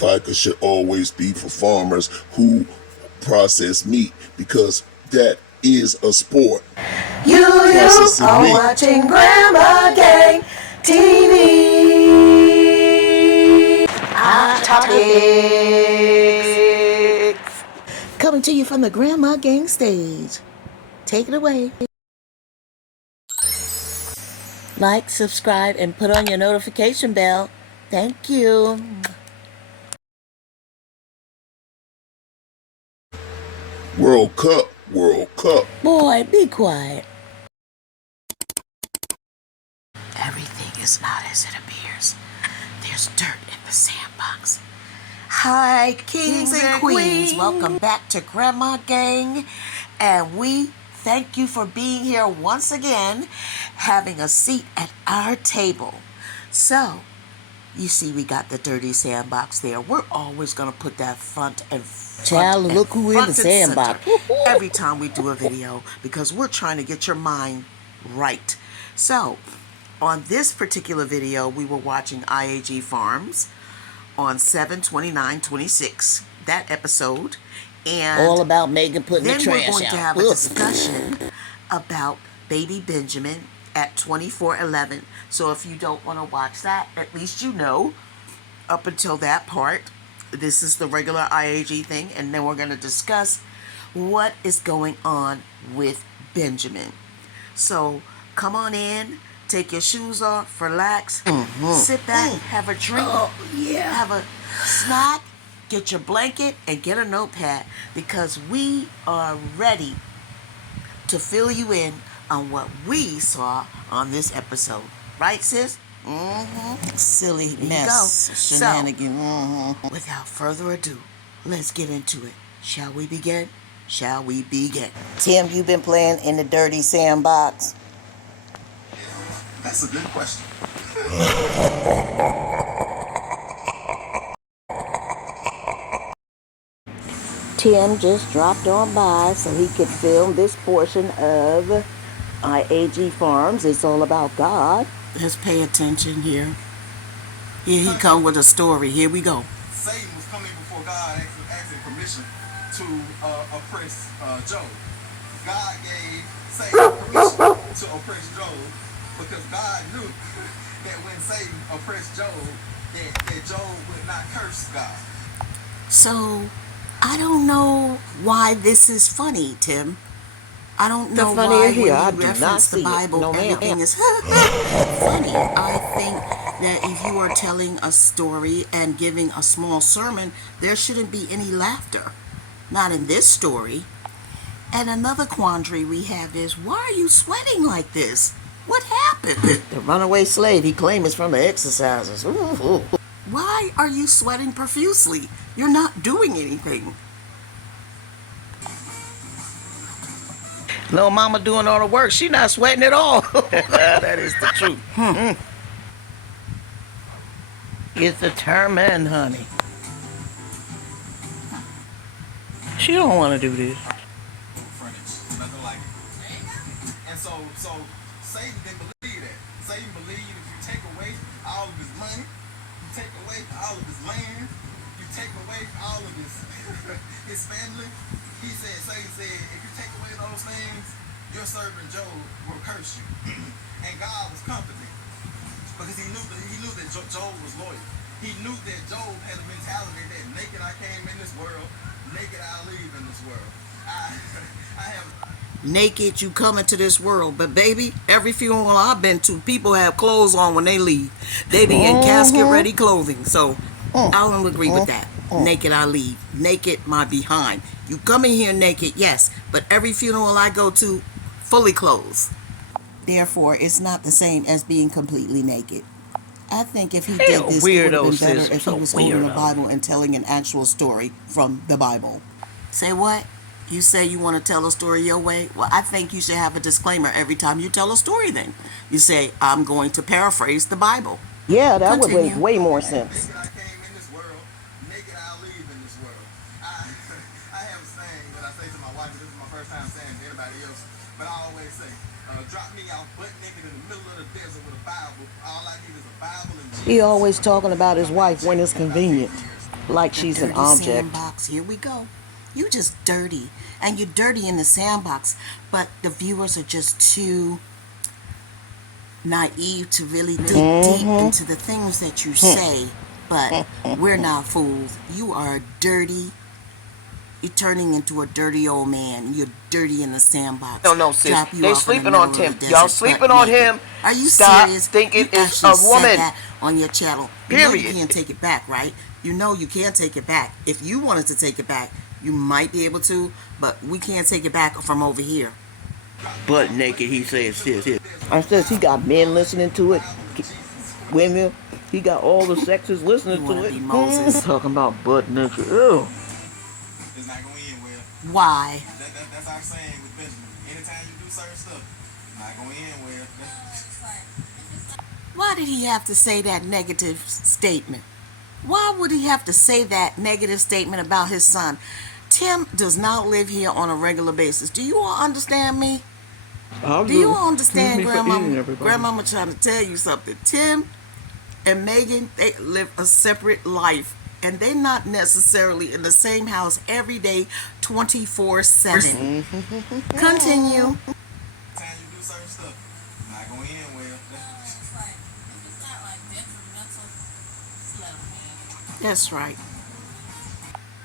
FICA should always be for farmers who process meat, because that is a sport. You are watching Grandma Gang TV. Hot topics. Coming to you from the Grandma Gang stage. Take it away. Like, subscribe, and put on your notification bell. Thank you. World Cup. Boy, be quiet. Everything is not as it appears. There's dirt in the sandbox. Hi, kings and queens. Welcome back to Grandma Gang. And we thank you for being here once again, having a seat at our table. So, you see we got the dirty sandbox there. We're always going to put that front and Child, look who in the sandbox. every time we do a video, because we're trying to get your mind right. So, on this particular video, we were watching IAG Farms on 7/29/26, that episode. And all about Megan putting the then trash we're going out. to have a discussion about baby Benjamin at 24/11. So if you don't want to watch that, at least you know up until that part, this is the regular IAG thing, and then we're going to discuss what is going on with Benjamin. So come on in, take your shoes off, relax, sit back, have a drink, have a snack, get your blanket, and get a notepad, because we are ready to fill you in on what we saw on this episode. Right, sis? Silly There mess. you go. Shenanigan. So, without further ado, let's get into it. Shall we begin? Shall we begin? Tim, you been playing in the dirty sandbox? That's a good question. Tim just dropped on by so he could film this portion of IAG Farms. It's all about God. Let's pay attention here. Here he come with a story. Here we go. Satan was coming before God asking permission to oppress Job. God gave Satan permission to oppress Job because God knew that when Satan oppressed Job, that Job would not curse God. So, I don't know why this is funny, Tim. I don't know funny why here, I when do you not reference see the it. Bible, No, ma'am. everything is funny. I think that if you are telling a story and giving a small sermon, there shouldn't be any laughter. Not in this story. And another quandary we have is, why are you sweating like this? What happened? The runaway slave, he claims it's from the exercises. Ooh. Why are you sweating profusely? You're not doing anything. Little mama doing all the work. She not sweating at all. That is the truth. It's determined, honey. She don't want to do this. Furniture, nothing like it. And so Satan didn't believe that. Satan believed if you take away all of his money, you take away all of his land, you take away all of his family. Satan said, if you take away those things, your servant Job will curse you. And God was confident because he knew that Job was loyal. He knew that Job had a mentality that naked I came in this world, naked I'll leave in this world. I have Naked you come into this world, but baby, every funeral I've been to, people have clothes on when they leave. They be in casket ready clothing. So I don't agree with that. Naked I leave, naked my behind. You come in here naked, yes, but every funeral I go to, fully clothed. Therefore, it's not the same as being completely naked. I think if he did this, it would have been better if he was holding the Bible and telling an actual story from the Bible. Say what? You say you want to tell a story your way? Well, I think you should have a disclaimer every time you tell a story then. You say, I'm going to paraphrase the Bible. Yeah, that would Continue. make way more sense. naked I came in this world, naked I'll leave in this world. I have a saying that I say to my wife, this is my first time saying it to anybody else, but I always say, drop me out butt naked in the middle of the desert with a Bible. All I need is a Bible and Jesus. He always talking about his wife when it's convenient. Like The she's an dirty object. sandbox. Here we go. You just dirty. And you're dirty in the sandbox. But the viewers are just too naive to really dig deep into the things that you say. But we're not fools. You are dirty. You're turning into a dirty old man. You're dirty in the sandbox. No, no, sis. Drop you They off in the sleeping middle on of Tim. the desert. Y'all sleeping butt on naked. him. Are you Stop serious? thinking You it's actually a said woman. that on your channel. You know you Period. can't take it back, right? You know you can't take it back. If you wanted to take it back, you might be able to, but we can't take it back from over here. Butt naked, he says, sis. I says he got men listening to it. Women. He got all the sexes listening You to want to it. be Moses. Talking about butt naked. Ew. It's not gonna end well. Why? That's our saying with Benjamin. Anytime you do certain stuff, it's not gonna end well. Why did he have to say that negative statement? Why would he have to say that negative statement about his son? Tim does not live here on a regular basis. Do you all understand me? Do you all understand, Grandmama? Grandmama trying to tell you something. Tim and Megan, they live a separate life. And they're not necessarily in the same house every day, 24/7. Continue. Anytime you do certain stuff, it's not gonna end well. That's right.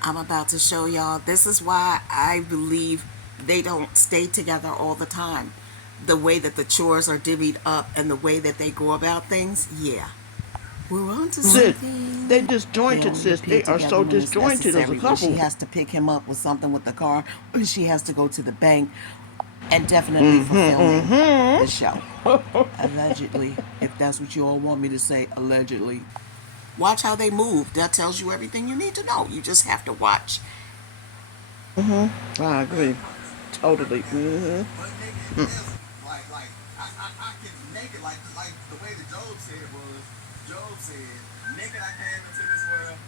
I'm about to show y'all. This is why I believe they don't stay together all the time. The way that the chores are divvied up and the way that they go about things, yeah. We're on to Sis, something. they disjointed, sis. They are so disjointed as a When couple. she has to pick him up with something with the car, when she has to go to the bank, and definitely for filming the show. Allegedly, if that's what you all want me to say, allegedly. Watch how they move. That tells you everything you need to know. You just have to watch. I agree. Totally. Like I can naked like the way that Job said was. Job said, "Naked I came into this world,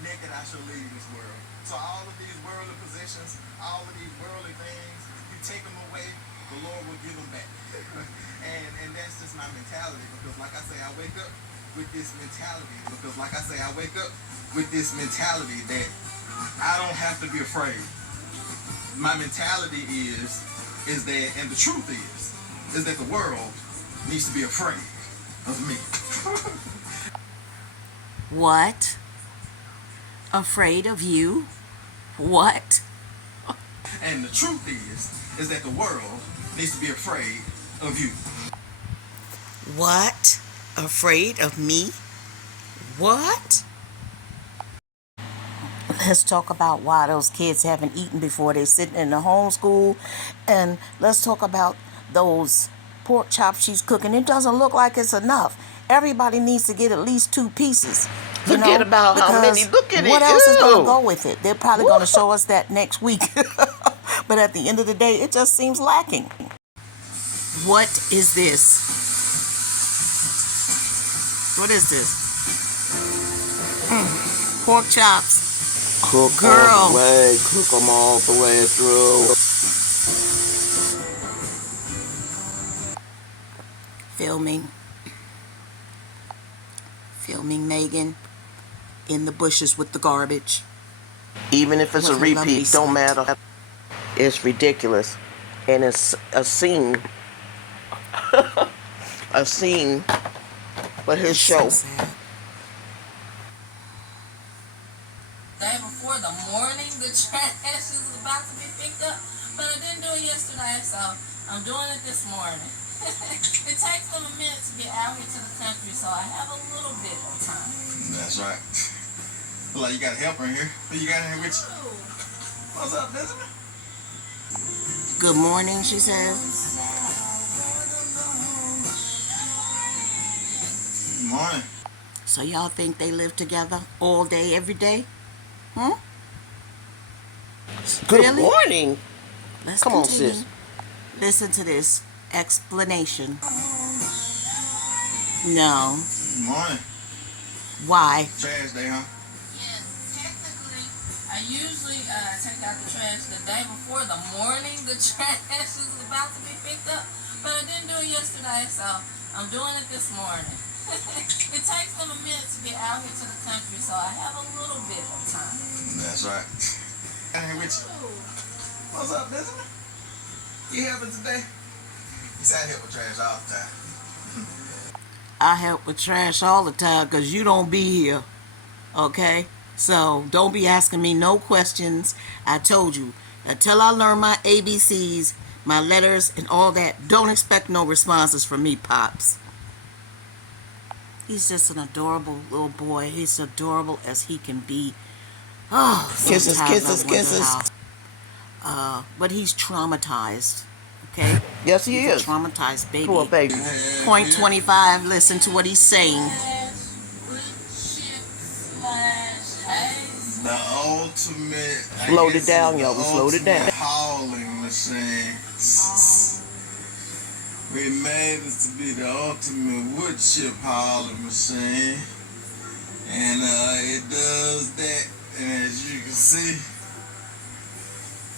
naked I shall leave this world." So all of these worldly possessions, all of these worldly things, you take them away, the Lord will give them back. and that's just my mentality, because like I say, I wake up with this mentality. That I don't have to be afraid. My mentality is that, and the truth is that the world needs to be afraid of me. What? Afraid of you? What? And the truth is that the world needs to be afraid of you. What? Afraid of me? What? Let's talk about why those kids haven't eaten before they sitting in the homeschool. And let's talk about those pork chops she's cooking. It doesn't look like it's enough. Everybody needs to get at least 2 pieces. Forget about how many. Because Look at it. what else is going to Ew. go with it? They're probably going to show us that next week. But at the end of the day, it just seems lacking. What is this? What is this? Pork chops. Cook Girl. all the way. Cook them all the way through. Filming Megan in the bushes with the garbage. Even if it's a Was a lovely repeat, don't sight. matter. It's ridiculous. And it's a scene. A scene for his show. So sad. Day before the morning the trash is about to be picked up, but I didn't do it yesterday, so I'm doing it this morning. It takes them a minute to get out here to the country, so I have a little bit of time. That's right. Feel like you got a helper in here. Who you got in here with you? Ooh. What's up, Benjamin? Good morning, she says. Good morning. So y'all think they live together all day, every day? Good Really? morning. Let's Come on, continue. sis. Listen to this explanation. No. Good morning. Why? Trash day, huh? Yes, technically, I usually take out the trash the day before the morning the trash is about to be picked up, but I didn't do it yesterday, so I'm doing it this morning. It takes them a minute to get out here to the country, so I have a little bit of time. right. I ain't with you. What's up, Benjamin? You helping today? He said I help with trash all the time. I help with trash all the time because you don't be here. Okay? So don't be asking me no questions. I told you, until I learn my ABCs, my letters, and all that, don't expect no responses from me, Pops. He's just an adorable little boy. He's adorable as he can be. Oh, Kisses, sometimes kisses, I wonder kisses. but he's traumatized. Okay? Yes, he He's is. a traumatized baby. Poor baby. Point 25, listen to what he's saying. The ultimate. Slowed it down, y'all. We slowed it down. Hauling machine. We made it to be the ultimate wood chip hauling machine. And it does that. And as you can see,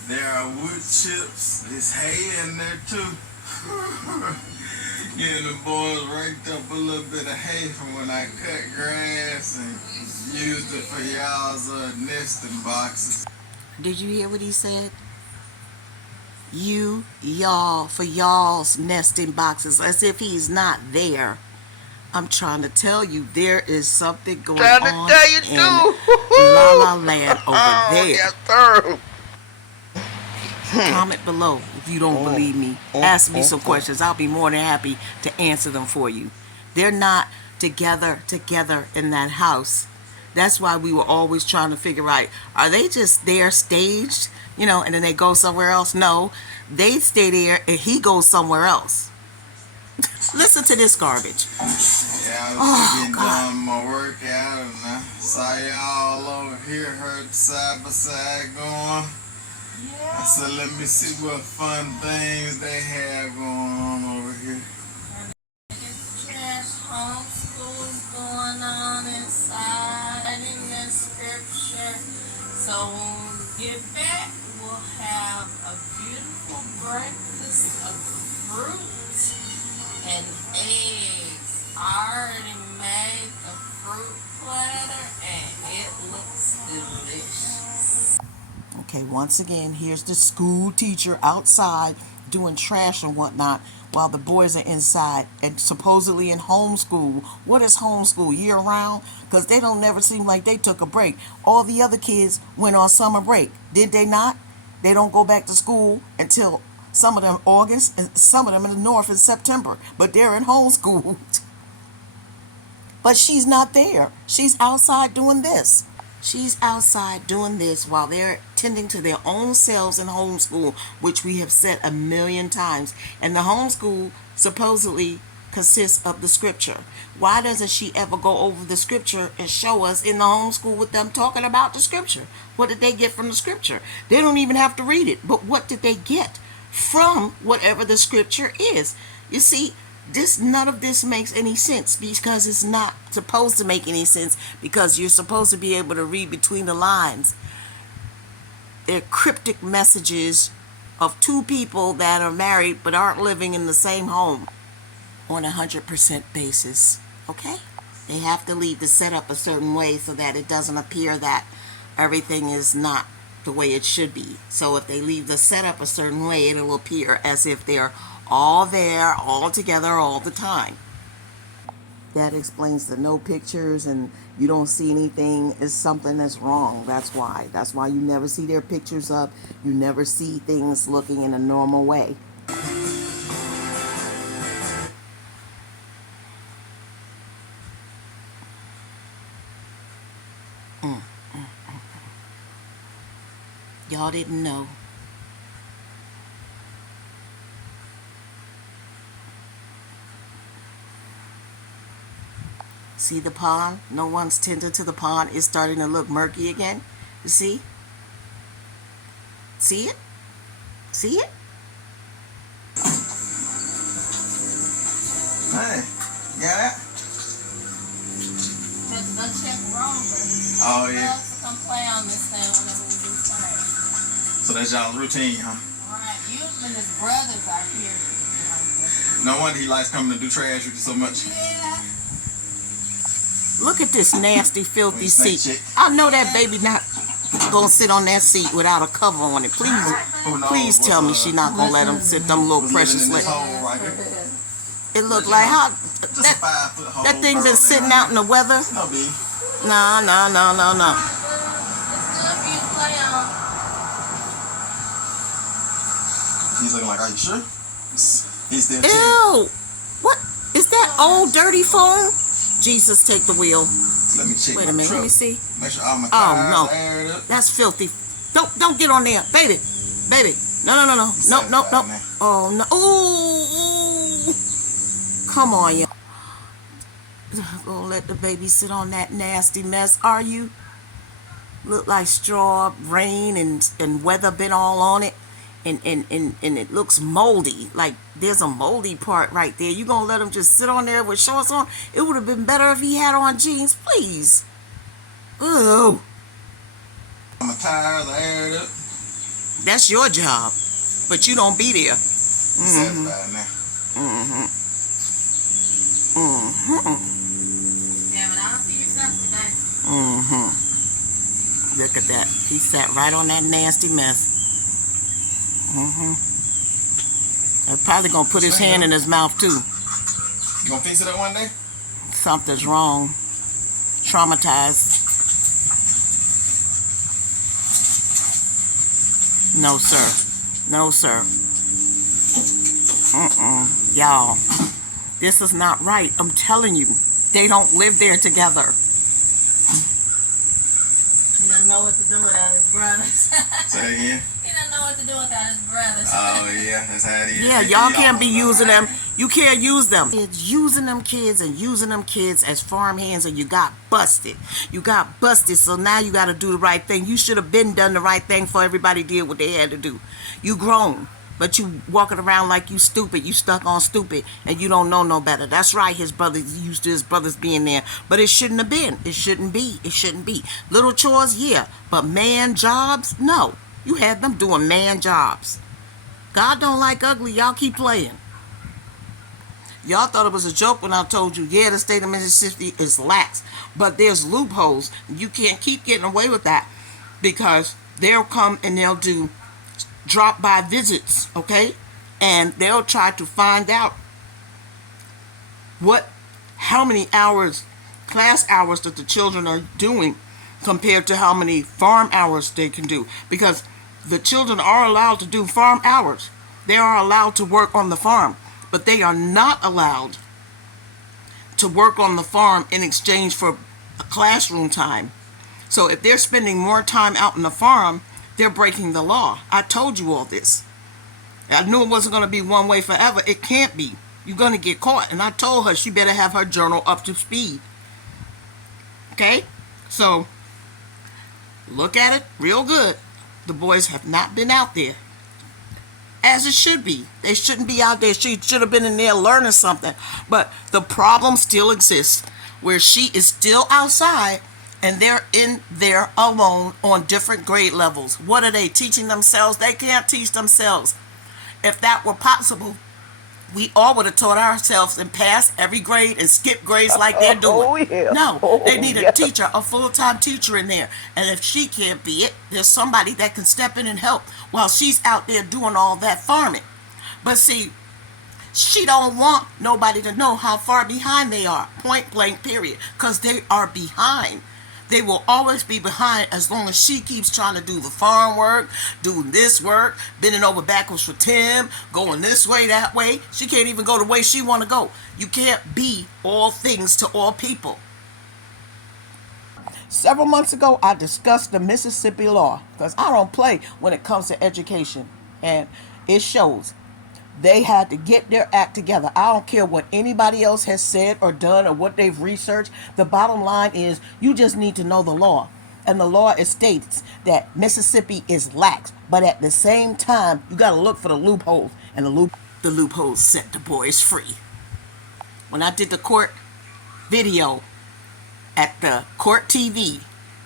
there are wood chips. There's hay in there too. Yeah, the boys raked up a little bit of hay from when I cut grass and used it for y'all's nesting boxes. Did you hear what he said? Y'all, for y'all's nesting boxes, as if he's not there. I'm trying to tell you, there is something going on in La La Land over there. Yes, sir. Comment below if you don't believe me. Ask me some questions. I'll be more than happy to answer them for you. They're not together in that house. That's why we were always trying to figure out, are they just there staged, and then they go somewhere else? No, they stay there and he goes somewhere else. Listen to this garbage. Yeah, I was getting done my workout and I saw y'all over here, heard side by side going. I said, let me see what fun things they have going on over here. Trash homeschool's going on inside in the scripture. So when we get back, we'll have a beautiful breakfast of fruit and eggs. I already made the fruit platter and it looks delicious. Okay, once again, here's the school teacher outside doing trash and whatnot while the boys are inside and supposedly in homeschool. What is homeschool? Year round? Because they don't never seem like they took a break. All the other kids went on summer break. Did they not? They don't go back to school until some of them August and some of them in the north in September. But they're in homeschool. But she's not there. She's outside doing this. She's outside doing this while they're tending to their own selves in homeschool, which we have said a million times. And the homeschool supposedly consists of the scripture. Why doesn't she ever go over the scripture and show us in the homeschool with them talking about the scripture? What did they get from the scripture? They don't even have to read it, but what did they get from whatever the scripture is? You see, none of this makes any sense because it's not supposed to make any sense because you're supposed to be able to read between the lines. They're cryptic messages of two people that are married but aren't living in the same home on a 100% basis. Okay? They have to leave the setup a certain way so that it doesn't appear that everything is not the way it should be. So if they leave the setup a certain way, it'll appear as if they're all there, all together, all the time. That explains the no pictures and you don't see anything. Is something that's wrong. That's why you never see their pictures up. You never see things looking in a normal way. Y'all didn't know. See the pond? No one's tended to the pond. It's starting to look murky again. You see? See it? See it? Hey, you got that? Just go check Rover. Oh, yeah. Loves to come play on this thing whenever we do trash. So that's y'all's routine, huh? Right. Usually his brothers are here. No wonder he likes coming to do trash with you so much. Yeah. Look at this nasty, filthy Snake seat. chick. I know that baby not. gonna sit on that seat without a cover on it? Please, please tell me she not gonna let him sit them little precious legs. It look like how that thing been sitting out in the weather. No. He's looking like, are you sure? He's still chilling. Ew! What is that old dirty phone? Jesus, take the wheel. Let me check. Wait a minute, let me see. Make sure all my Oh tires no, are aired up. that's filthy. Don't get on there, baby. No. Oh no. Ooh. Come on, you. Gonna let the baby sit on that nasty mess? Are you? Look like straw, rain, and weather been all on it. And it looks moldy. Like there's a moldy part right there. You gonna let him just sit on there with shorts on? It would have been better if he had on jeans, please. Ooh. My tires are aired up. That's your job, but you don't be there. Satisfied now. Yeah, but I don't see yourself today. Look at that. He sat right on that nasty mess. They're probably gonna put his hand in his mouth too. You gonna fix it up one day? Something's wrong. Traumatized. No, sir. Y'all, this is not right. I'm telling you, they don't live there together. He doesn't know what to do without his brothers. Say that again. He doesn't know what to do without his brothers. Oh yeah, that's how it is. Yeah, y'all can't be using them. You can't use them. It's using them kids as farm hands, and you got busted. So now you got to do the right thing. You should have been done the right thing before everybody did what they had to do. You grown, but you walking around like you stupid. You stuck on stupid, and you don't know no better. That's right. His brothers used to his brothers being there, but it shouldn't have been. It shouldn't be. Little chores, yeah, but man jobs, no. You had them doing man jobs. God don't like ugly. Y'all keep playing. Y'all thought it was a joke when I told you, yeah, the state of Mississippi is lax, but there's loopholes. You can't keep getting away with that because they'll come and they'll do drop-by visits, okay? And they'll try to find out how many hours, class hours that the children are doing compared to how many farm hours they can do, because the children are allowed to do farm hours. They are allowed to work on the farm, but they are not allowed to work on the farm in exchange for a classroom time. So if they're spending more time out in the farm, they're breaking the law. I told you all this. I knew it wasn't going to be one way forever. It can't be. You're going to get caught. And I told her she better have her journal up to speed. Okay? So look at it real good. The boys have not been out there as it should be. They shouldn't be out there. She should have been in there learning something. But the problem still exists where she is still outside and they're in there alone on different grade levels. What are they teaching themselves? They can't teach themselves. If that were possible, we all would have taught ourselves and passed every grade and skipped grades like they're doing. Oh, yeah. No, they need yeah. a teacher, a full-time teacher in there. And if she can't be it, there's somebody that can step in and help while she's out there doing all that farming. But see, she don't want nobody to know how far behind they are, point blank period, because they are behind. They will always be behind as long as she keeps trying to do the farm work, doing this work, bending over backwards for Tim, going this way, that way. She can't even go the way she want to go. You can't be all things to all people. Several months ago, I discussed the Mississippi law because I don't play when it comes to education, and it shows. They had to get their act together. I don't care what anybody else has said or done or what they've researched. The bottom line is you just need to know the law. And the law states that Mississippi is lax. But at the same time, you got to look for the loopholes. And the loopholes set the boys free. When I did the court video at the court TV,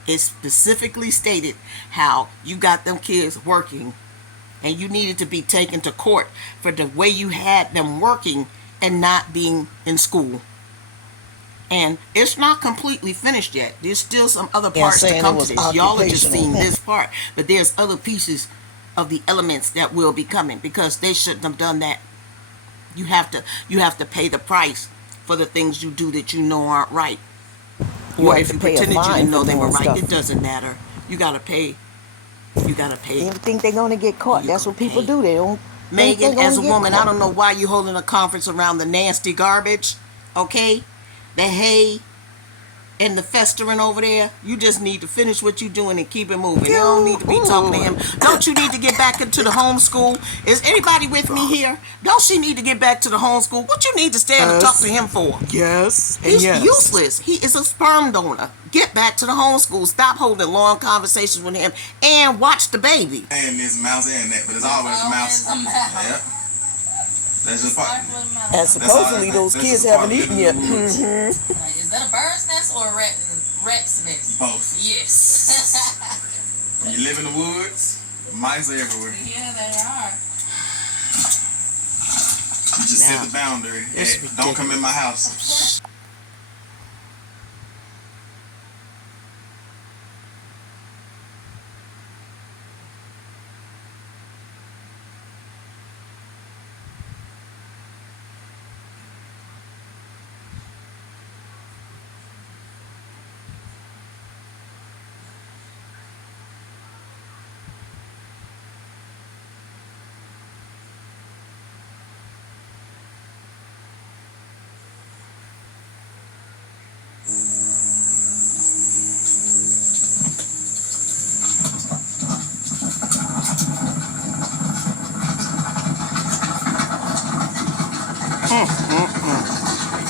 it specifically stated how you got them kids working and you needed to be taken to court for the way you had them working and not being in school. And it's not completely finished yet. There's still some other Yeah, parts to saying it come to was this. Y'all are just occupational. seeing this part, but there's other pieces of the elements that will be coming because they shouldn't have done that. You have to pay the price for the things you do that you know aren't right. You Or have if to you pay a pretended you fine didn't for know they were doing right, stuff. it doesn't matter. You gotta pay. You gotta pay. They think they're gonna get caught. You That's gonna what people pay. do. They don't think they're Megan, as gonna a get woman, I caught. don't know why you holding a conference around the nasty garbage. Okay, the hay and the festering over there. You just need to finish what you're doing and keep it moving. You don't need to be talking to him. Don't you need to get back into the homeschool? Is anybody with me here? Don't she need to get back to the homeschool? What you need to stay and talk to him for? Yes. And He's yes. useless. He is a sperm donor. Get back to the homeschool. Stop holding long conversations with him and watch the baby. And this mouse and that, but it's always a mouse. Always a mouse. Yeah. That's just part. And That's supposedly all- those that's kids just part haven't of eaten living yet. in the woods. Like, is that a bird's nest or a rat's nest? Both. Yes. When you live in the woods, mice are everywhere. Yeah, they are. You just Now, set the boundary. it's Hey, don't come in my house.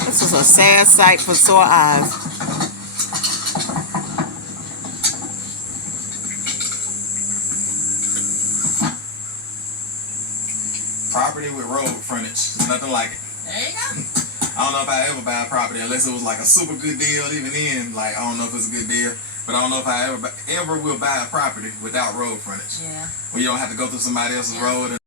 This is a sad sight for sore eyes. Property with road frontage. Nothing like it. There you go. I don't know if I ever buy a property unless it was like a super good deal. Even then, like, I don't know if it's a good deal. But I don't know if I ever will buy a property without road frontage. Yeah. Where you don't have to go through somebody else's road. And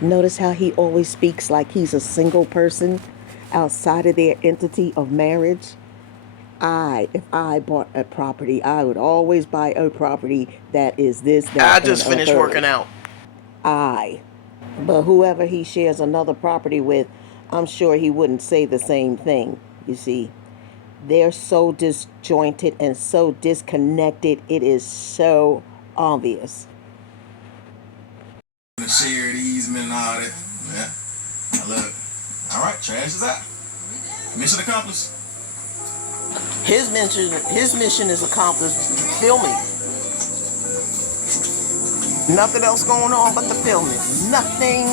Notice how he always speaks like he's a single person outside of their entity of marriage. If I bought a property, I would always buy a property that is this, that, I just and a finished third. working out. But whoever he shares another property with, I'm sure he wouldn't say the same thing. You see, they're so disjointed and so disconnected. It is so obvious. the shared easement and all that. Yeah. Now look. All right, trash is out. Mission accomplished. His mission is accomplished. Filming. Nothing else going on but the filming. Nothing.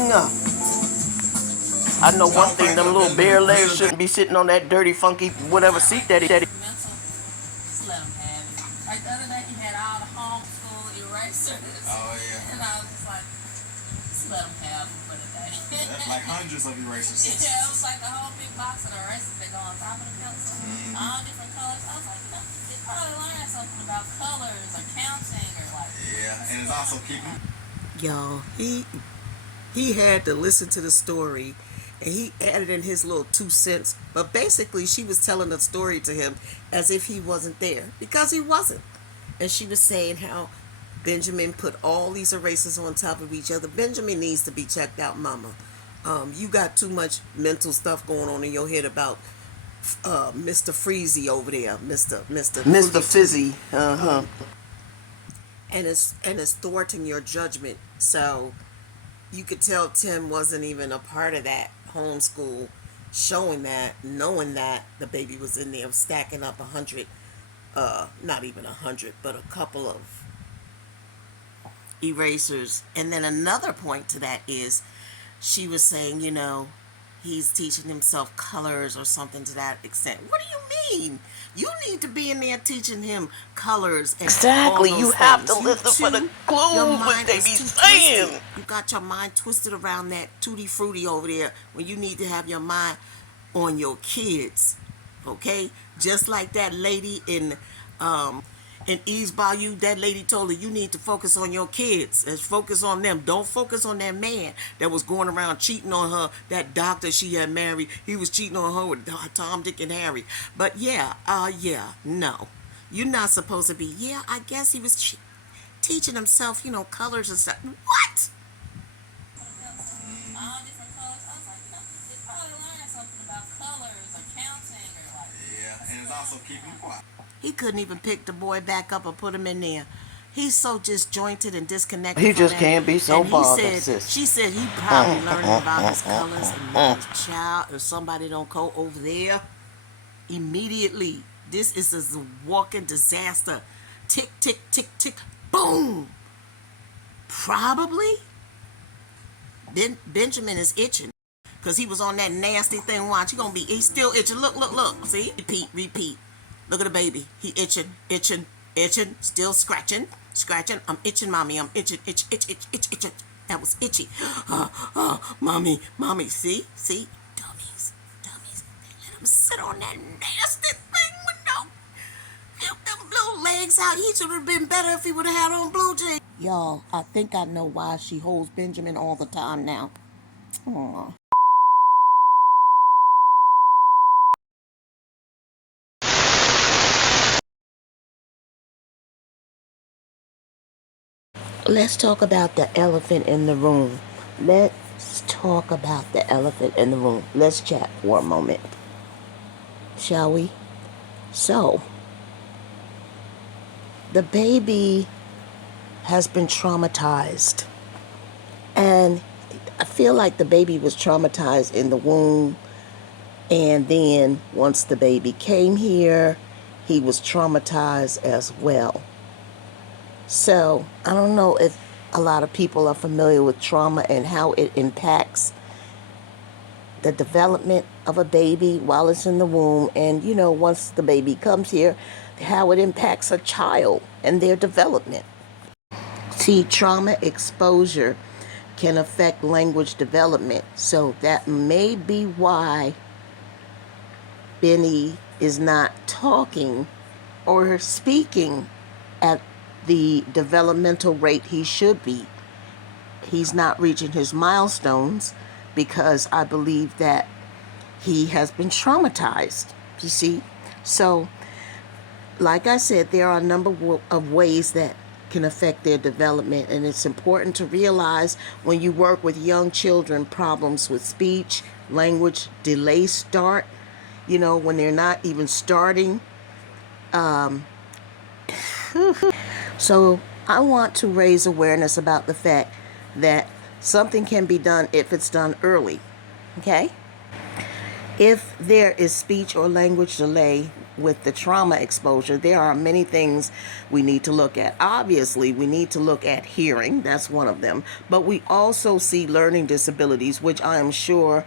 I know one thing, them little bare legs shouldn't be sitting on that dirty, funky, whatever seat that he. Mental. Just let him have it. Like the other day, he had all the homeschool erasers. Oh, yeah. And I was just like, just let him have them for the day. That's like hundreds of erasers. Yeah, it was like a whole big box of erasers that go on top of the pencil. All different colors. I was like, you probably learned something about colors or counting or like. Yeah, and it's also keeping. Y'all, he had to listen to the story, and he added in his little 2 cents. But basically, she was telling the story to him as if he wasn't there, because he wasn't. And she was saying how Benjamin put all these erasers on top of each other. Benjamin needs to be checked out, Mama. You got too much mental stuff going on in your head about Mr. Freezy over there, Mr. Fizzy. And it's thwarting your judgment. So you could tell Tim wasn't even a part of that homeschool, showing that, knowing that the baby was in there stacking up 100, not even 100, but a couple of erasers. And then another point to that is she was saying, he's teaching himself colors or something to that extent. What do you mean? You need to be in there teaching him colors. And Exactly. all You those have things. to listen for the Your clues what mind they is be too saying. twisted. You got your mind twisted around that tutti frutti over there when you need to have your mind on your kids. Okay? Just like that lady In Eve's Bayou, that lady told her, you need to focus on your kids. Let's focus on them. Don't focus on that man that was going around cheating on her. That doctor she had married, he was cheating on her with Tom, Dick, and Harry. But no. You're not supposed to be, I guess he was teaching himself, colors and stuff. What? All different colors. I was like, he probably learned something about colors or counting or like. Yeah, and it's also keeping him quiet. He couldn't even pick the boy back up or put him in there. He's so disjointed and disconnected. He from just that. can't be so And bothered, sis. she said he probably learning about his colors and his child. If somebody don't go over there immediately, this is a walking disaster. Tick, tick, tick, tick, boom. Probably. Then Benjamin is itching because he was on that nasty thing. Watch, he's still itching. Look. See, repeat. Look at the baby. He itching, still scratching. I'm itching, mommy. I'm itching, itch. That was itchy. Mommy. See, dummies. They let him sit on that nasty thing with them blue legs out. He should have been better if he would have had on blue jeans. Y'all, I think I know why she holds Benjamin all the time now. Aww. Let's talk about the elephant in the room. Let's chat for a moment. Shall we? So, the baby has been traumatized. And I feel like the baby was traumatized in the womb. And then once the baby came here, he was traumatized as well. So I don't know if a lot of people are familiar with trauma and how it impacts the development of a baby while it's in the womb. And, once the baby comes here, how it impacts a child and their development. See, trauma exposure can affect language development. So that may be why Benny is not talking or speaking at the developmental rate he should be. He's not reaching his milestones because I believe that he has been traumatized, you see. So, like I said, there are a number of ways that can affect their development, and it's important to realize when you work with young children, problems with speech, language, delay start, when they're not even starting. So I want to raise awareness about the fact that something can be done if it's done early, okay? If there is speech or language delay with the trauma exposure, there are many things we need to look at. Obviously, we need to look at hearing. That's one of them. But we also see learning disabilities, which I am sure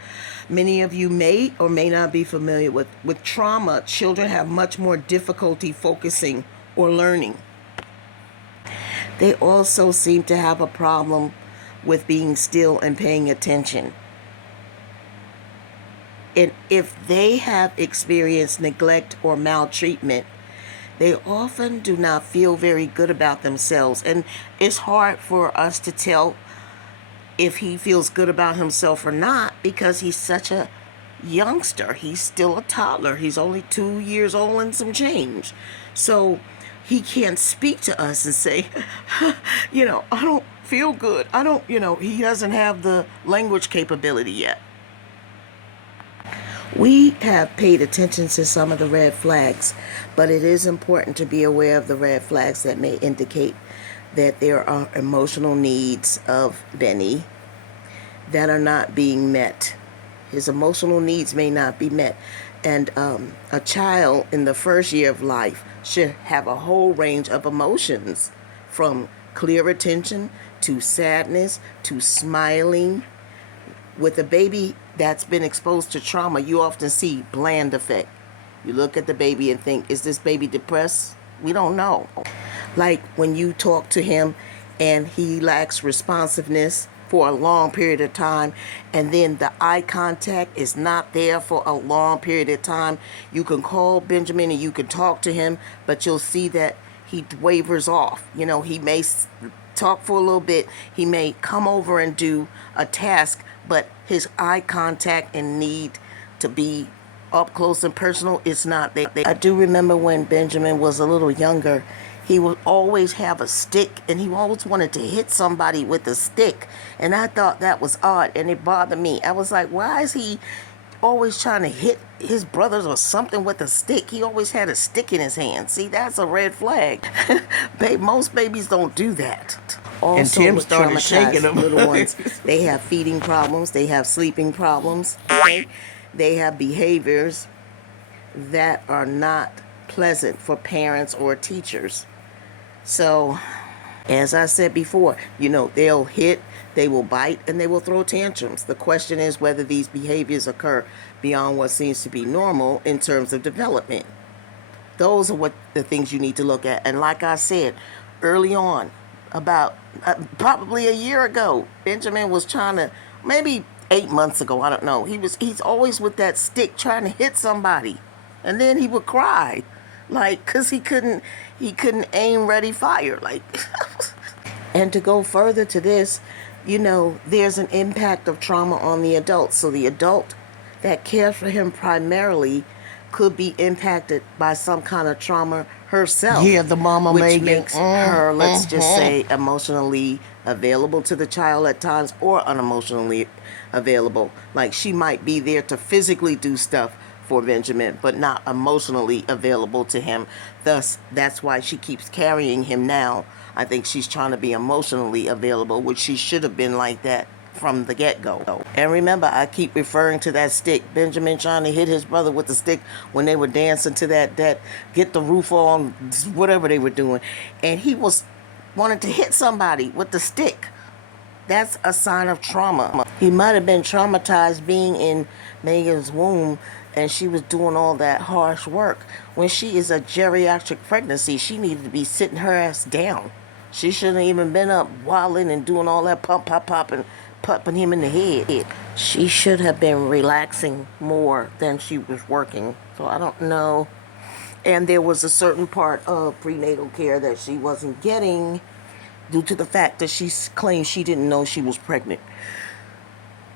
many of you may or may not be familiar with. With trauma, children have much more difficulty focusing or learning. They also seem to have a problem with being still and paying attention. And if they have experienced neglect or maltreatment, they often do not feel very good about themselves. And it's hard for us to tell if he feels good about himself or not because he's such a youngster. He's still a toddler. He's only 2 years old and some change. So he can't speak to us and say, I don't feel good. He doesn't have the language capability yet. We have paid attention to some of the red flags, but it is important to be aware of the red flags that may indicate that there are emotional needs of Benny that are not being met. His emotional needs may not be met. And a child in the first year of life should have a whole range of emotions, from clear attention to sadness to smiling. With a baby that's been exposed to trauma, you often see bland effect. You look at the baby and think, is this baby depressed? We don't know. Like when you talk to him and he lacks responsiveness for a long period of time, and then the eye contact is not there for a long period of time. You can call Benjamin and you can talk to him, but you'll see that he wavers off. He may talk for a little bit. He may come over and do a task, but his eye contact and need to be up close and personal is not there. I do remember when Benjamin was a little younger, he would always have a stick, and he always wanted to hit somebody with a stick. And I thought that was odd, and it bothered me. I was like, why is he always trying to hit his brothers or something with a stick? He always had a stick in his hand. See, that's a red flag. Most babies don't do that. Also, And Tim with started shaking them. little ones, they have feeding problems, they have sleeping problems, okay? They have behaviors that are not pleasant for parents or teachers. So, as I said before, they'll hit, they will bite, and they will throw tantrums. The question is whether these behaviors occur beyond what seems to be normal in terms of development. Those are what the things you need to look at. And like I said early on, about probably a year ago, Benjamin was trying to, maybe 8 months ago, I don't know. He's always with that stick trying to hit somebody, and then he would cry, like, cause he couldn't aim, ready, fire, like. And to go further to this, there's an impact of trauma on the adult. So the adult that cares for him primarily could be impacted by some kind of trauma herself. Yeah, the mama which Megan. makes her, let's just say, emotionally available to the child at times, or unemotionally available. Like, she might be there to physically do stuff for Benjamin, but not emotionally available to him. Thus, that's why she keeps carrying him now. I think she's trying to be emotionally available, which she should have been like that from the get-go. And remember, I keep referring to that stick. Benjamin trying to hit his brother with the stick when they were dancing to that get the roof on, whatever they were doing. And he wanted to hit somebody with the stick. That's a sign of trauma. He might have been traumatized being in Megan's womb, and she was doing all that harsh work. When she is a geriatric pregnancy, she needed to be sitting her ass down. She shouldn't have even been up wilding and doing all that pop, and popping him in the head. She should have been relaxing more than she was working. So I don't know. And there was a certain part of prenatal care that she wasn't getting due to the fact that she claimed she didn't know she was pregnant.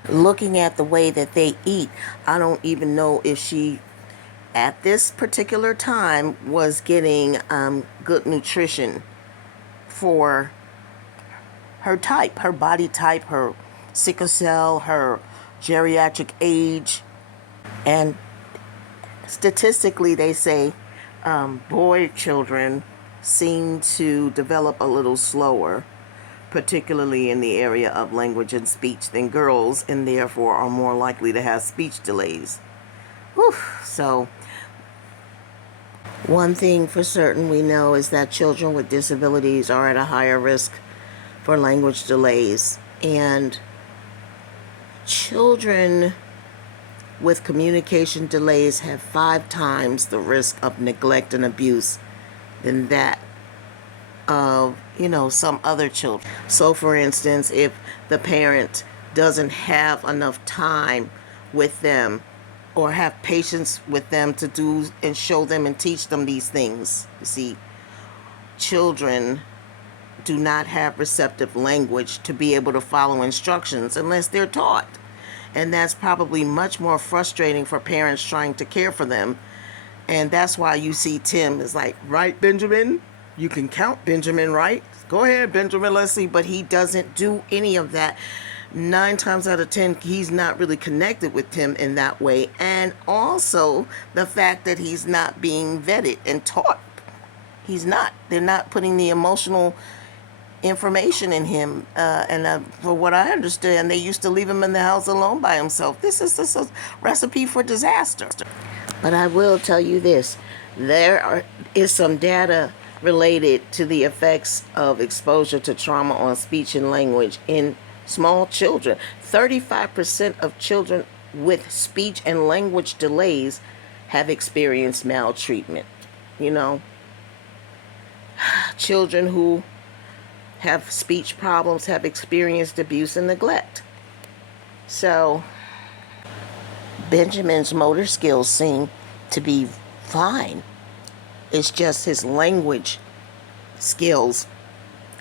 Looking at the way that they eat, I don't even know if she, at this particular time, was getting good nutrition for her type, her body type, her sickle cell, her geriatric age. And statistically, they say boy children seem to develop a little slower, particularly in the area of language and speech, than girls, and therefore are more likely to have speech delays. Whew. So, one thing for certain we know is that children with disabilities are at a higher risk for language delays, and children with communication delays have 5 times the risk of neglect and abuse than that of, some other children. So, for instance, if the parent doesn't have enough time with them or have patience with them to do and show them and teach them these things. You see, children do not have receptive language to be able to follow instructions unless they're taught. And that's probably much more frustrating for parents trying to care for them. And that's why you see Tim is like, right, Benjamin? You can count, Benjamin, right? Go ahead, Benjamin, let's see. But he doesn't do any of that. 9 times out of 10, he's not really connected with Tim in that way. And also the fact that he's not being vetted and taught. He's not. They're not putting the emotional information in him. And for what I understand, they used to leave him in the house alone by himself. This is a recipe for disaster. But I will tell you this. There is some data related to the effects of exposure to trauma on speech and language in small children. 35% of children with speech and language delays have experienced maltreatment. Children who have speech problems have experienced abuse and neglect. So, Benjamin's motor skills seem to be fine. It's just his language skills,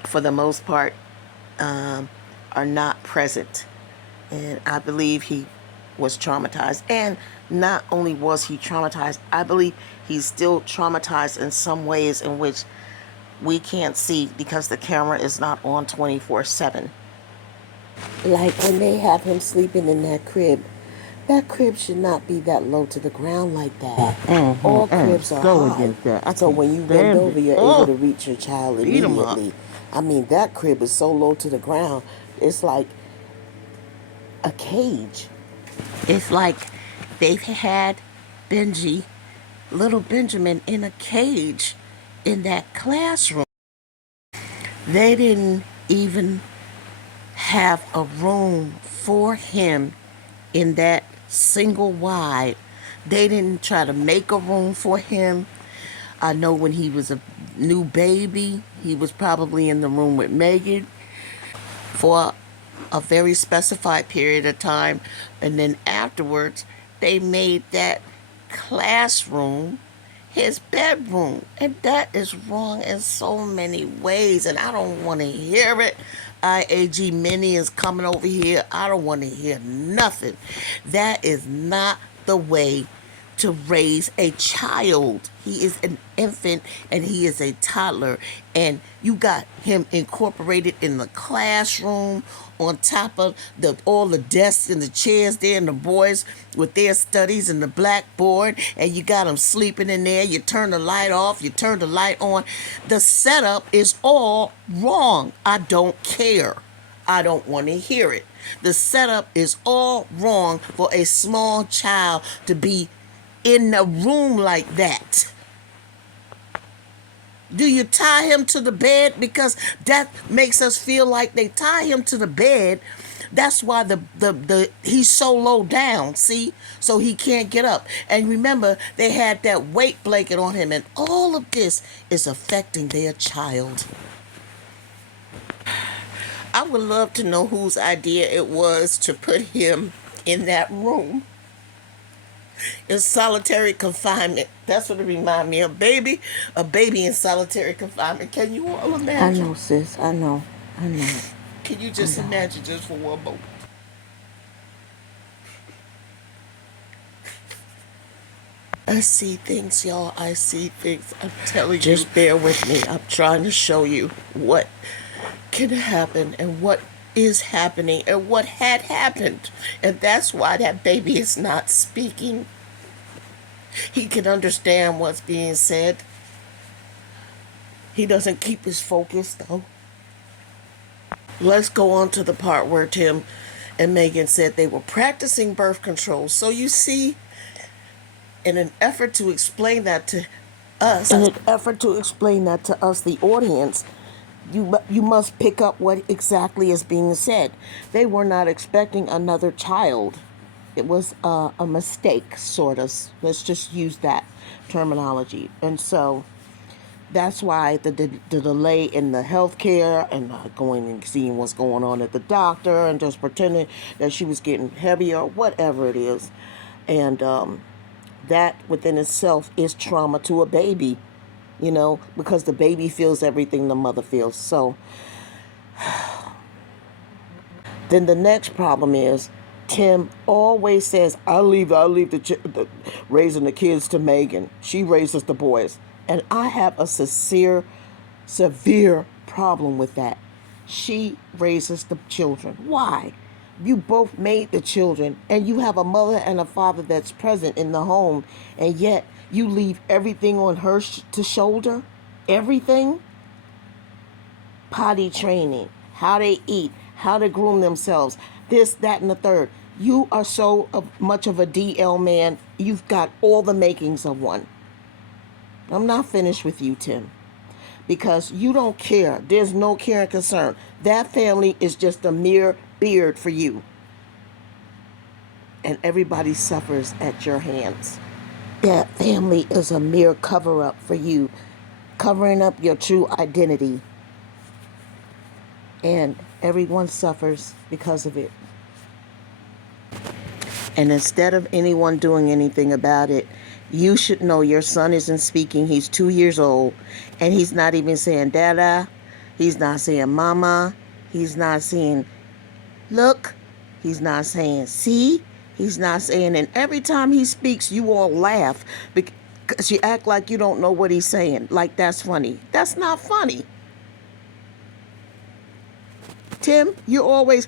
for the most part, are not present. And I believe he was traumatized. And not only was he traumatized, I believe he's still traumatized in some ways in which we can't see because the camera is not on 24/7. Like when they have him sleeping in that crib should not be that low to the ground like that. All cribs are Go high. against that. I So can't when you bend stand over, it. you're able to reach your child Beat 'em up. immediately. I mean, that crib is so low to the ground, it's like a cage. It's like they've had Benji, little Benjamin, in a cage in that classroom. They didn't even have a room for him in that single wide. They didn't try to make a room for him. I know when he was a new baby, he was probably in the room with Megan for a very specified period of time. And then afterwards, they made that classroom his bedroom. And that is wrong in so many ways. And I don't want to hear it. IAG Mini is coming over here. I don't want to hear nothing. That is not the way to raise a child. He is an infant and he is a toddler, and you got him incorporated in the classroom on top of all the desks and the chairs there, and the boys with their studies and the blackboard, and you got him sleeping in there. You turn the light off, you turn the light on. The setup is all wrong. I don't care. I don't want to hear it. The setup is all wrong for a small child to be in a room like that. Do you tie him to the bed? Because that makes us feel like they tie him to the bed. That's why the he's so low down, see? So he can't get up. And remember, they had that weight blanket on him, and all of this is affecting their child. I would love to know whose idea it was to put him in that room. In solitary confinement. That's what it reminds me of. A baby in solitary confinement. Can you all imagine? I know, sis. I know. Can you just imagine just for one moment? I see things, y'all. I see things. I'm telling you. Just bear with me. I'm trying to show you what can happen and what is happening and what had happened. And that's why that baby is not speaking. He can understand what's being said. He doesn't keep his focus, though. Let's go on to the part where Tim and Megan said they were practicing birth control. So you see, in an effort to explain that to us, the audience, you must pick up what exactly is being said. They were not expecting another child. It was a mistake, sort of. Let's just use that terminology. And so that's why the delay in the healthcare and going and seeing what's going on at the doctor and just pretending that she was getting heavier, whatever it is. And that within itself is trauma to a baby, because the baby feels everything the mother feels. So then the next problem is Tim always says, I'll leave the raising the kids to Megan. She raises the boys. And I have a severe problem with that. She raises the children. Why? You both made the children, and you have a mother and a father that's present in the home, and yet you leave everything on her to shoulder? Everything? Potty training, how they eat, how to groom themselves, this, that, and the third. You are so much of a DL man. You've got all the makings of one. I'm not finished with you, Tim, because you don't care. There's no care and concern. That family is just a mere beard for you. And everybody suffers at your hands. That family is a mere cover-up for you, covering up your true identity. And everyone suffers because of it. And instead of anyone doing anything about it, You should know your son isn't speaking. He's 2 years old, and he's not even saying dada. He's not saying mama. He's not saying look. He's not saying see. He's not saying, and every time he speaks, you all laugh because you act like you don't know what he's saying. Like that's funny. That's not funny. Tim, you always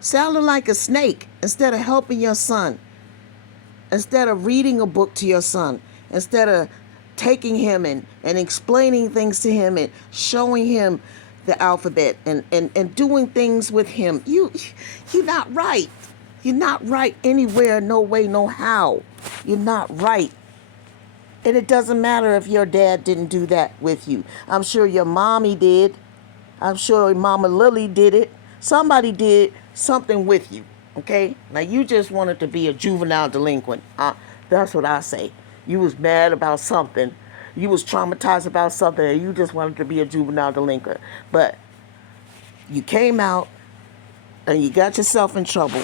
sounding like a snake instead of helping your son, instead of reading a book to your son, instead of taking him and explaining things to him and showing him the alphabet and doing things with him. You're not right. You're not right anywhere, no way, no how. You're not right. And it doesn't matter if your dad didn't do that with you. I'm sure your mommy did. I'm sure Mama Lily did it. Somebody did something with you. Okay? Now you just wanted to be a juvenile delinquent. That's what I say. You was mad about something. You was traumatized about something and you just wanted to be a juvenile delinquent. But you came out and you got yourself in trouble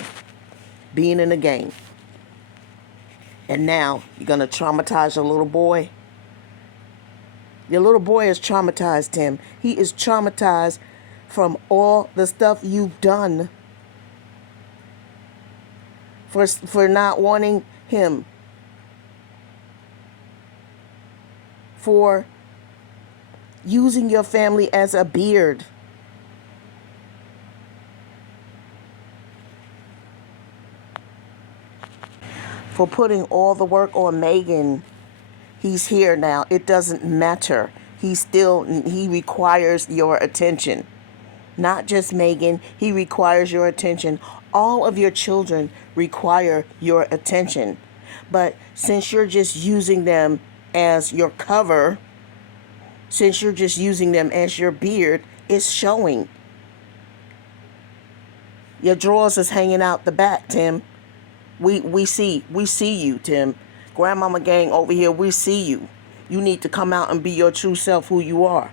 being in a gang. And now you're going to traumatize your little boy. Your little boy is traumatized, Tim. He is traumatized from all the stuff you've done for not wanting him, for using your family as a beard. For putting all the work on Megan. He's here now. It doesn't matter. He requires your attention. Not just Megan. He requires your attention. All of your children require your attention. But since you're just using them as your cover, since you're just using them as your beard, it's showing. Your drawers is hanging out the back, Tim. We see you, Tim. Grandmama gang over here, we see you. You need to come out and be your true self, who you are.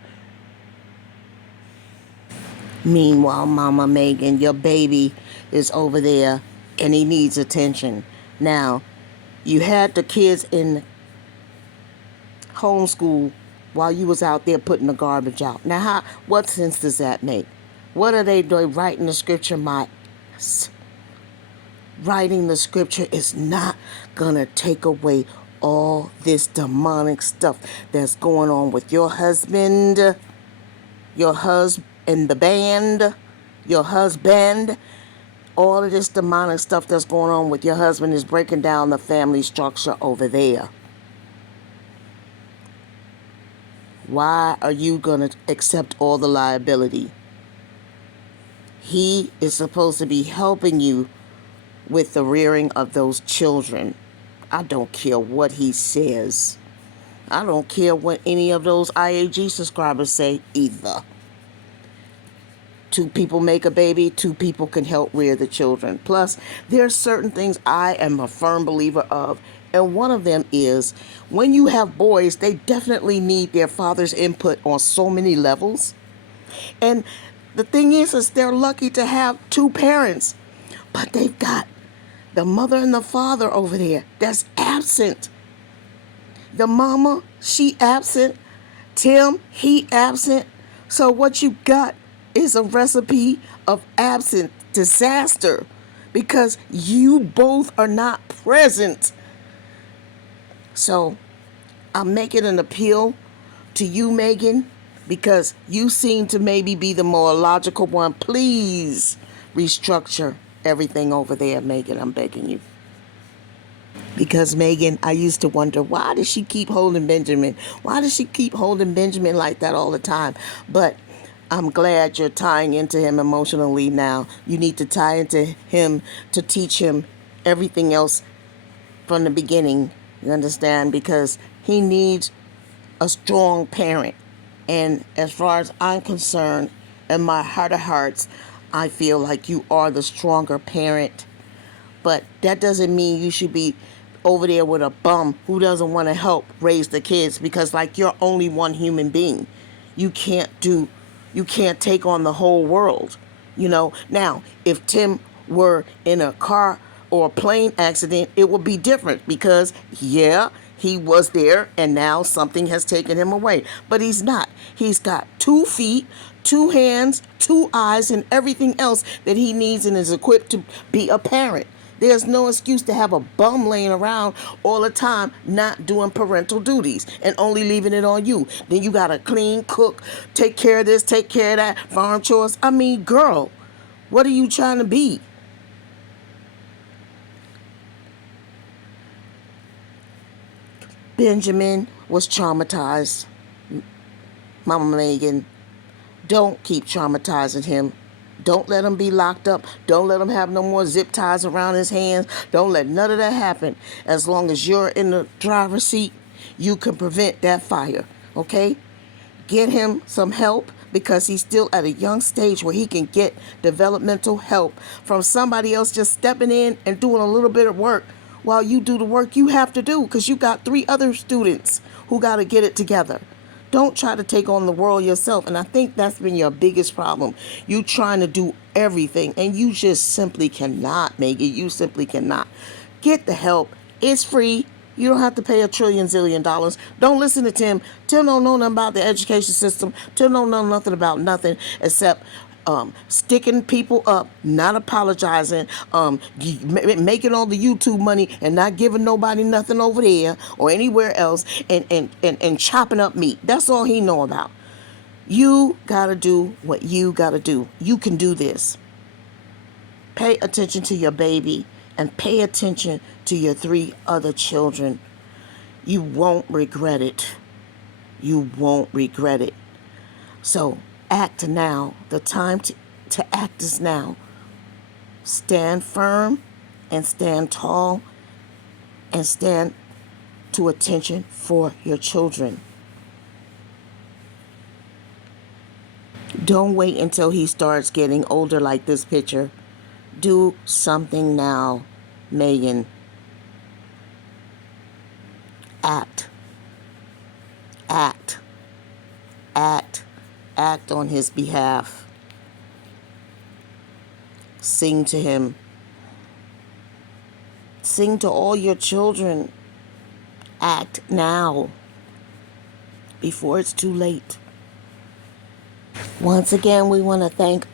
Meanwhile, Mama Megan, your baby is over there and he needs attention. Now, you had the kids in homeschool while you was out there putting the garbage out. Now, what sense does that make? What are they doing? Writing the scripture, my ass. Writing the scripture is not gonna take away all this demonic stuff that's going on with your husband, the band, your husband. All of this demonic stuff that's going on with your husband is breaking down the family structure over there. Why are you gonna accept all the liability? He is supposed to be helping you with the rearing of those children. I don't care what he says. I don't care what any of those IAG subscribers say either. 2 people make a baby, 2 people can help rear the children. Plus, there are certain things I am a firm believer of, and one of them is when you have boys, they definitely need their father's input on so many levels. And the thing is they're lucky to have 2 parents, but they've got the mother and the father over there that's absent. The mama, she absent. Tim, he absent. So what you got is a recipe of absent disaster because you both are not present. So I'm making an appeal to you, Megan, because you seem to maybe be the more logical one. Please restructure everything over there, Megan. I'm begging you. Because, Megan, I used to wonder, why does she keep holding Benjamin? Why does she keep holding Benjamin like that all the time? But I'm glad you're tying into him emotionally now. You need to tie into him to teach him everything else from the beginning. You understand? Because he needs a strong parent. And as far as I'm concerned, in my heart of hearts, I feel like you are the stronger parent. But that doesn't mean you should be over there with a bum who doesn't want to help raise the kids, because like you're only one human being. You can't take on the whole world. Now, if Tim were in a car or a plane accident, it would be different because, yeah, he was there and now something has taken him away. But he's not. He's got 2 feet, 2 hands, 2 eyes, and everything else that he needs and is equipped to be a parent. There's no excuse to have a bum laying around all the time not doing parental duties and only leaving it on you. Then you gotta clean, cook, take care of this, take care of that, farm chores. I mean, girl, what are you trying to be? Benjamin was traumatized. Mama Megan, don't keep traumatizing him. Don't let him be locked up. Don't let him have no more zip ties around his hands. Don't let none of that happen. As long as you're in the driver's seat, you can prevent that fire. Okay? Get him some help because he's still at a young stage where he can get developmental help from somebody else just stepping in and doing a little bit of work while you do the work you have to do because you got 3 other students who got to get it together. Don't try to take on the world yourself. And I think that's been your biggest problem. You trying to do everything and you just simply cannot make it. You simply cannot. Get the help. It's free. You don't have to pay a trillion zillion dollars. Don't listen to Tim. Tim don't know nothing about the education system. Tim don't know nothing about nothing except sticking people up, not apologizing, making all the YouTube money and not giving nobody nothing over there or anywhere else, and chopping up meat. That's all he know about. You gotta do what you gotta do. You can do this. Pay attention to your baby and pay attention to your 3 other children. You won't regret it. You won't regret it. So act now. The time to act is now. Stand firm and stand tall and stand to attention for your children. Don't wait until he starts getting older like this picture. Do something now, Megan. Act. Act. Act. Act on his behalf. Sing to him. Sing to all your children. Act now before it's too late. Once again, we want to thank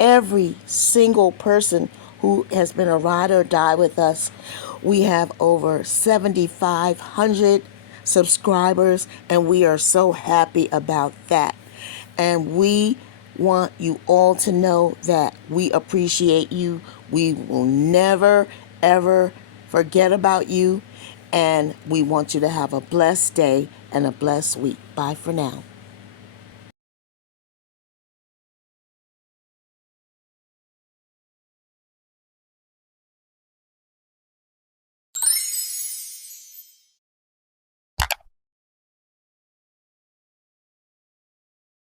every single person who has been a ride or die with us. We have over 7,500 subscribers, and we are so happy about that. And we want you all to know that we appreciate you. We will never, ever forget about you. And we want you to have a blessed day and a blessed week. Bye for now.